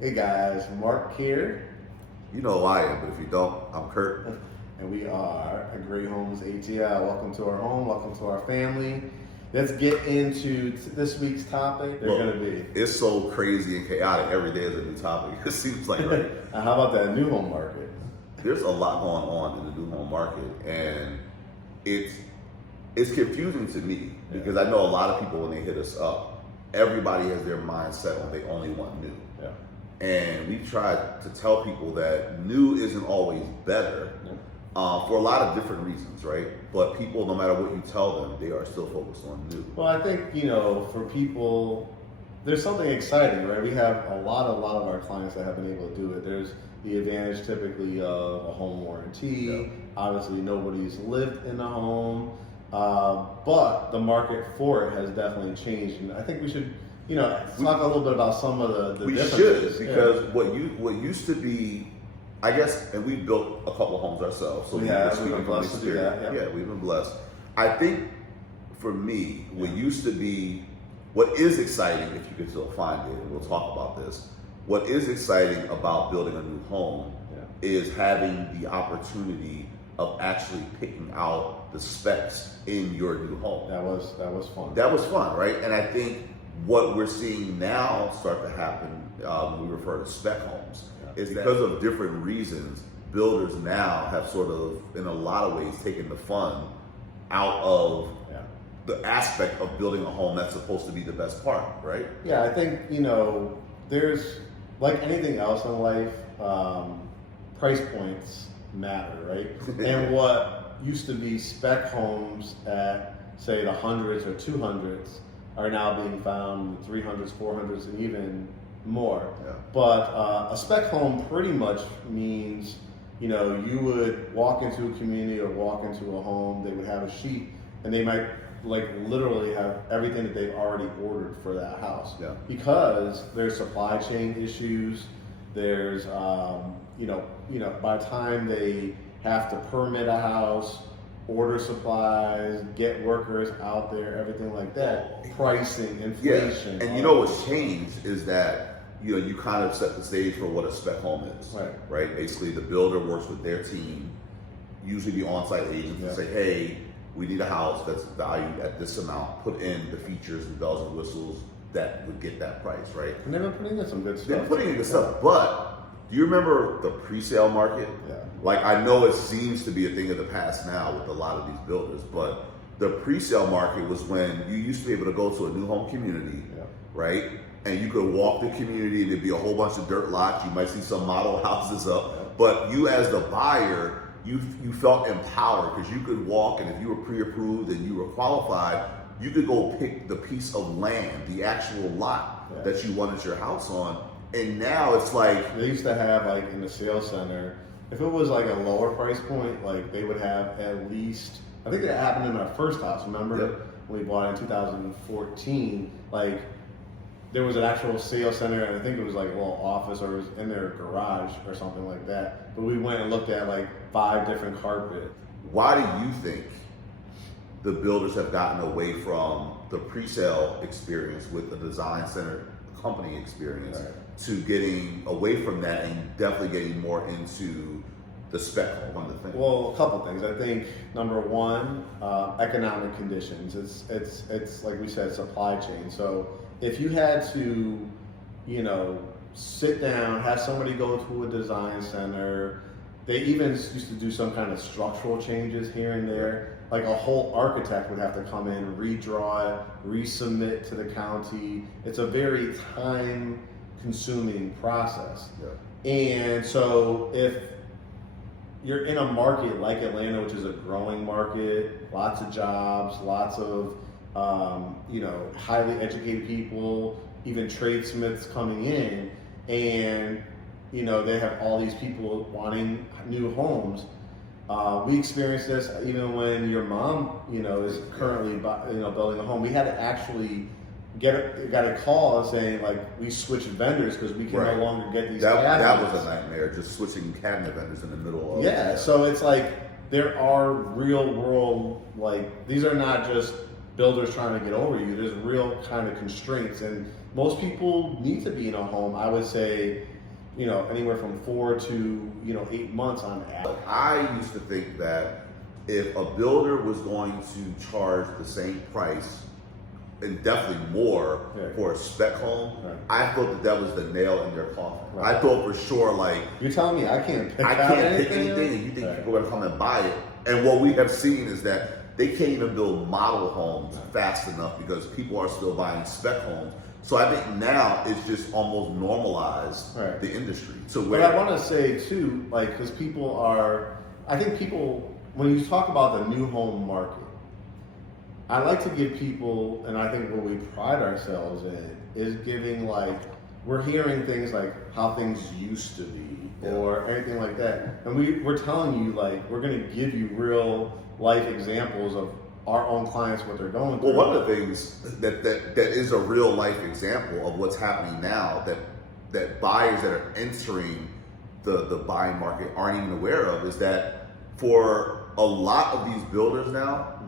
Hey guys, Mark here, You know who I am, but if you don't, I'm Curt. and we are a Great Homes ATL. Welcome to our home, welcome to our family. Let's get into this week's topic. They're going to be. It's so crazy and chaotic. Every day is a new topic. It seems like, right? How about that new home market? There's a lot going on in the new home market, and it's confusing to me because I know a lot of people when they hit us up, everybody has their mindset on they only want new. Yeah. And we try to tell people that new isn't always better for a lot of different reasons, right? But people, no matter what you tell them, they are still focused on new. Well, I think, for people, there's something exciting, right? We have a lot of our clients that have been able to do it. There's the advantage typically of a home warranty. Yeah. Obviously, nobody's lived in a home, but the market for it has definitely changed. And I think we should, talk a little bit about some of the we differences. should, because what used to be, I guess, and we built a couple of homes ourselves, so We've been blessed to do that. Yeah, we've been blessed. I think for me, what used to be, what is exciting, if you can still find it, and we'll talk about this. What is exciting about building a new home is having the opportunity of actually picking out the specs in your new home. That was fun. That was fun, right? And I think what we're seeing now start to happen when we refer to spec homes is because of different reasons, builders now have sort of, in a lot of ways, taken the fun out of the aspect of building a home that's supposed to be the best part, right? Yeah, I think, there's, like anything else in life, price points matter, right? And what used to be spec homes at, say, the hundreds or 200s are now being found in 300s, 400s, and even more. Yeah. But a spec home pretty much means, you would walk into a community or walk into a home, they would have a sheet, and they might literally have everything that they've already ordered for that house. Yeah. Because there's supply chain issues, there's, by the time they have to permit a house, order supplies, get workers out there, everything like that, pricing, inflation. Yeah. And what's changed is that you kind of set the stage for what a spec home is. Right? Basically, the builder works with their team, usually the on-site agents, and say, hey, we need a house that's valued at this amount, put in the features and bells and whistles that would get that price, right? And they've been putting in some good stuff. They're putting in good stuff, but do you remember the pre-sale market? Yeah. I know it seems to be a thing of the past now with a lot of these builders, but the pre-sale market was when you used to be able to go to a new home community, right? And you could walk the community and there'd be a whole bunch of dirt lots. You might see some model houses up, but you as the buyer, you felt empowered because you could walk, and if you were pre-approved and you were qualified, you could go pick the piece of land, the actual lot that you wanted your house on. And now it's like they used to have in the sales center, if it was a lower price point, they would have at least, I think that happened in our first house, remember? When we bought it in 2014, there was an actual sales center, and I think it was a little office, or it was in their garage or something like that. But we went and looked at 5 different carpets. Why do you think the builders have gotten away from the pre-sale experience with the design center company experience to getting away from that and definitely getting more into the spec home? Well, a couple things. I think number one, economic conditions. It's like we said, supply chain. So if you had to, sit down, have somebody go to a design center, they even used to do some kind of structural changes here and there. A whole architect would have to come in, redraw it, resubmit to the county. It's a very time-consuming process. And so if you're in a market like Atlanta, which is a growing market, lots of jobs, lots of highly educated people, even tradesmiths coming in, and they have all these people wanting new homes. We experienced this even when your mom, is currently, building a home. We had to actually got a call saying we switched vendors because we can no longer get these cabinets. That was a nightmare, just switching cabinet vendors in the middle of so it's there are real world, these are not just builders trying to get over you. There's real kind of constraints, and most people need to be in a home, I would say, anywhere from 4 to 8 months on average. I used to think that if a builder was going to charge the same price and definitely more for a spec home, I thought that was the nail in their coffin. I thought for sure, like, you're telling me I can't pick anything, and you think people are gonna come and buy it. And what we have seen is that they can't even build model homes fast enough because people are still buying spec homes. So I think now it's just almost normalized the industry to where. But I want to say too, like, because I think people, when you talk about the new home market, I like to give people, and I think what we pride ourselves in is giving, like, we're hearing things like how things used to be or anything like that. And we're telling you, like, we're going to give you real life examples of our own clients, what they're going through. Well, one of the things that is a real life example of what's happening now that buyers that are entering the buying market aren't even aware of is that for a lot of these builders now,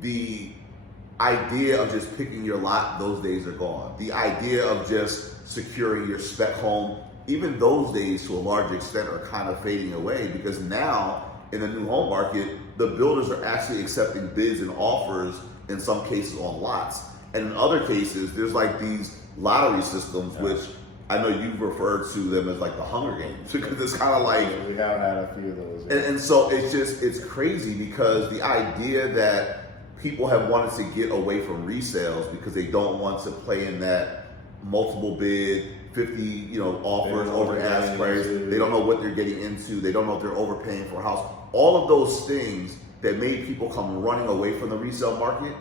the idea of just picking your lot, those days are gone. The idea of just securing your spec home, even those days to a large extent are kind of fading away, because now in the new home market, the builders are actually accepting bids and offers in some cases on lots. And in other cases, there's like these lottery systems, which I know you've referred to them as like the Hunger Games, because it's kind of like... We have had a few of those. And so it's crazy, because the idea that people have wanted to get away from resales because they don't want to play in that multiple bid, 50 offers over ask price. They don't know what they're getting into. They don't know if they're overpaying for a house. All of those things that made people come running away from the resale market,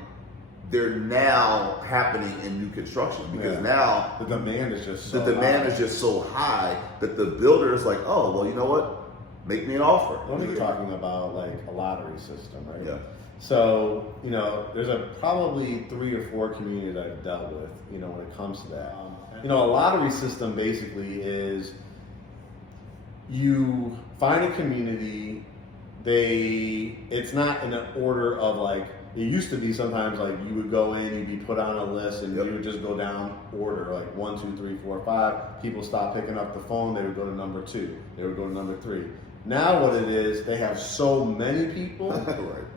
they're now happening in new construction, because now the demand is just so high that the builder is like, oh, well, you know what? Make me an offer. We're talking about like a lottery system, right? Yeah. So, there's probably 3 or 4 communities I've dealt with, when it comes to that. A lottery system basically is you find a community, it's not in an order of like, it used to be sometimes like you would go in, you'd be put on a list, and you would just go down order, like 1, 2, 3, 4, 5. People stop picking up the phone, they would go to number 2, they would go to number 3. Now what it is, they have so many people,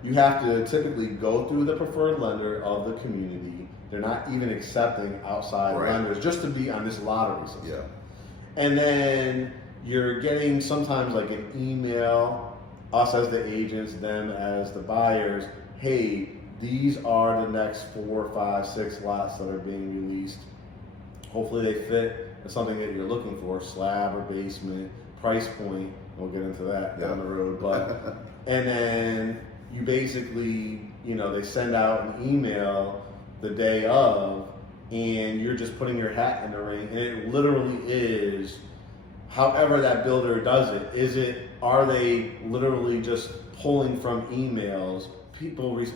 you have to typically go through the preferred lender of the community. They're not even accepting outside lenders just to be on this lottery system. Yeah. And then you're getting sometimes like an email, us as the agents, them as the buyers, hey, these are the next 4, 5, 6 lots that are being released. Hopefully they fit something that you're looking for, slab or basement, price point. We'll get into that down the road, but and then you basically, they send out an email the day of, and you're just putting your hat in the ring, and it literally is, however that builder does it. Are they literally just pulling from emails?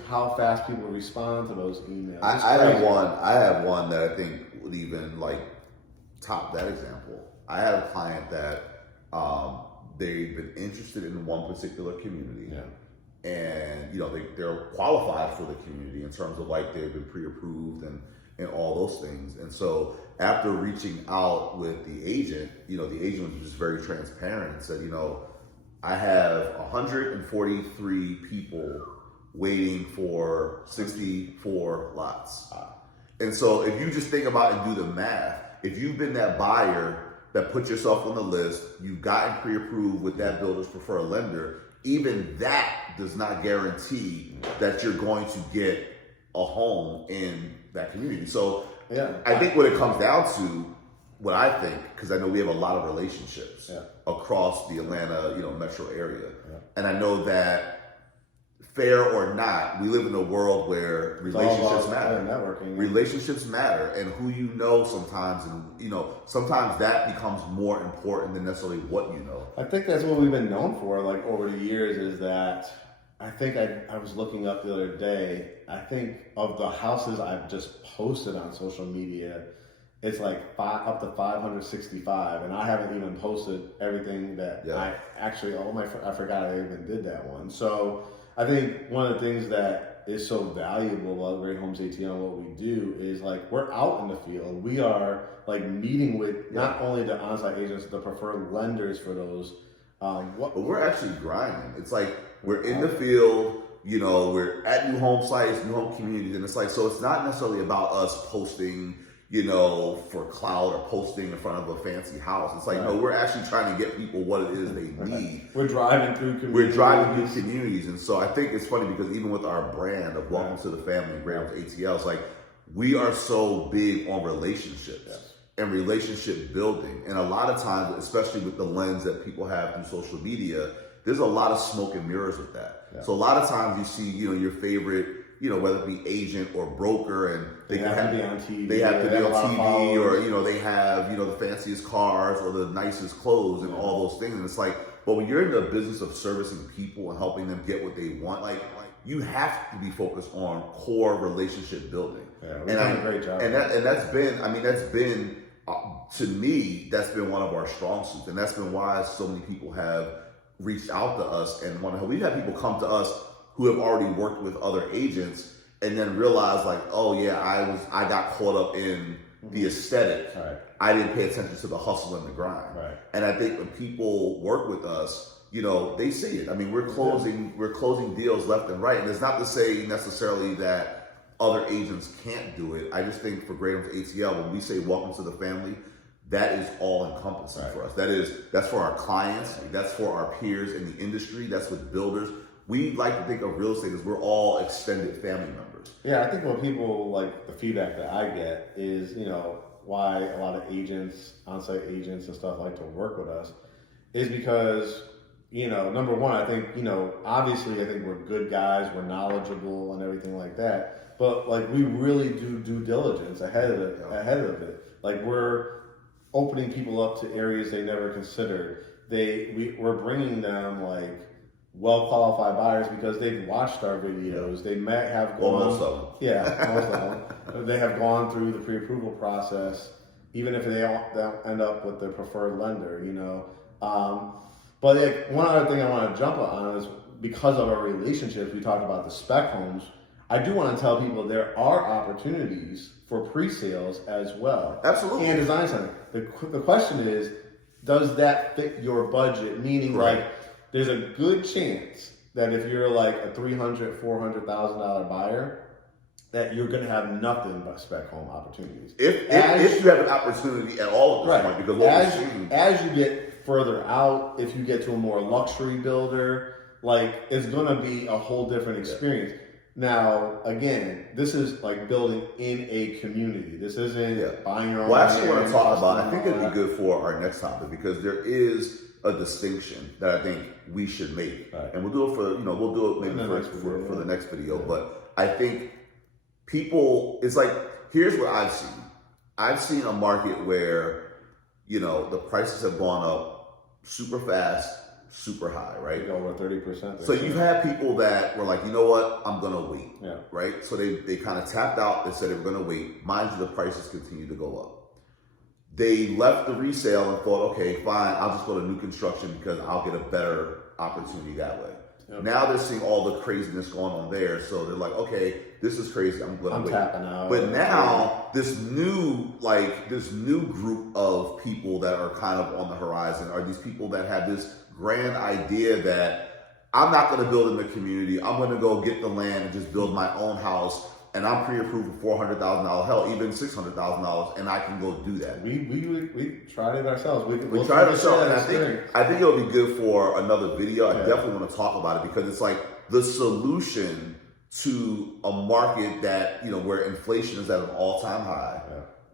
How fast people respond to those emails. I have one that I think would even like top that example. I had a client that they've been interested in one particular community, and they're qualified for the community in terms of like they've been pre-approved and all those things. And so after reaching out with the agent, the agent was just very transparent and said, I have 143 people waiting for 64 lots. And so if you just think about and do the math, if you've been that buyer that put yourself on the list, you've gotten pre-approved with that builder's preferred lender, even that does not guarantee that you're going to get a home in that community. So I think what it comes down to, what I think, because I know we have a lot of relationships across the Atlanta, metro area. And I know that fair or not, we live in a world where relationships matter. Networking. Relationships matter, and who you know sometimes, and sometimes that becomes more important than necessarily what you know. I think that's what we've been known for, like over the years, is that I think I was looking up the other day. I think of the houses I've just posted on social media, it's like up to 565, and I haven't even posted everything that I actually. I forgot I even did that one. So I think one of the things that is so valuable about Great Homes ATL and what we do is like we're out in the field. We are like meeting with not only the on-site agents, the preferred lenders for those. But we're actually grinding. It's like we're in the field, you know, we're at new home sites, new home communities, and it's like, so it's not necessarily about us posting, you know, for cloud or posting in front of a fancy house. It's like, no, we're actually trying to get people what it is they need. We're driving through communities. We're driving through communities. And so I think it's funny because even with our brand of Welcome to the Family, GreatHomesATL, it's like we are so big on relationships and relationship building. And a lot of times, especially with the lens that people have through social media, there's a lot of smoke and mirrors with that. So a lot of times you see, you know, your favorite, you know, whether it be agent or broker, and they have to be on TV. They have to be on TV, or, you know, they have, you know, the fanciest cars or the nicest clothes and all those things. And it's like, but when you're in the business of servicing people and helping them get what they want, like you have to be focused on core relationship building. Yeah, we've done a great job. And that's been, I mean, that's been, to me, that's been one of our strong suits. And that's been why so many people have reached out to us and want to help. We've had people come to us who have already worked with other agents and then realize like, oh yeah, I got caught up in the aesthetic. I didn't pay attention to the hustle and the grind. And I think when people work with us, you know, they see it. I mean, we're closing deals left and right. And it's not to say necessarily that other agents can't do it. I just think for GreatHomesATL, when we say welcome to the family, that is all encompassing for us. That's for our clients. That's for our peers in the industry. That's with builders. We like to think of real estate as we're all extended family members. Yeah, I think what people like, the feedback that I get is, you know, why a lot of agents, on-site agents and stuff like to work with us is because, you know, number one, I think, you know, obviously I think we're good guys, we're knowledgeable and everything like that. But like we really do due diligence ahead of it. Like we're opening people up to areas they never considered. We're bringing them like well-qualified buyers because they've watched our videos. They may have gone. Most of them. Yeah, most of them. They have gone through the pre-approval process, even if they don't end up with their preferred lender, you know. But like, one other thing I want to jump on is because of our relationships, we talked about the Spec Homes. I do want to tell people there are opportunities for pre-sales as well. Absolutely. And design center. The question is, does that fit your budget? Meaning, like, there's a good chance that if you're like a $300,000, $400,000 buyer, that you're going to have nothing but spec home opportunities. If you have an opportunity at all at this point, because as you get further out, if you get to a more luxury builder, like it's going to be a whole different experience. Now, again, this is like building in a community. This isn't buying your own. Well, actually, what I talk about, I think it'd be good for our next topic because there is a distinction that I think we should make, and we'll do it for we'll do it maybe for the next video. But I think people, it's like, here's what I've seen. I've seen a market where the prices have gone up super fast, super high, right? Over 30%. So you've had people that were like, you know what, I'm gonna wait, right? So they kind of tapped out. They said they were gonna wait. Mind you, the prices continue to go up. They left the resale and thought, okay, fine, I'll just go to new construction because I'll get a better opportunity that way. Now they're seeing all the craziness going on there, so they're like, okay, this is crazy. I'm wait. Tapping out. But now this new group of people that are kind of on the horizon are these people that have this grand idea that I'm not going to build in the community. I'm going to go get the land and just build my own house. And I'm pre-approved for $400,000, hell, even $600,000, and I can go do that. We tried it ourselves. We tried it ourselves, and I think it'll be good for another video. I definitely want to talk about it because it's like the solution to a market that where inflation is at an all-time high.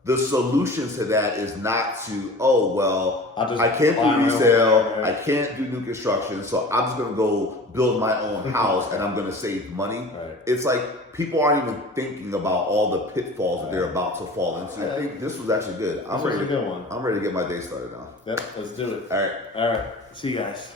The solution to that is not to, I can't do resale, I can't do new construction, so I'm just going to go build my own house and I'm going to save money. It's like people aren't even thinking about all the pitfalls that they're about to fall into. I think this was actually good. I'm ready to get my day started now. Yep, let's do it. All right. See you guys.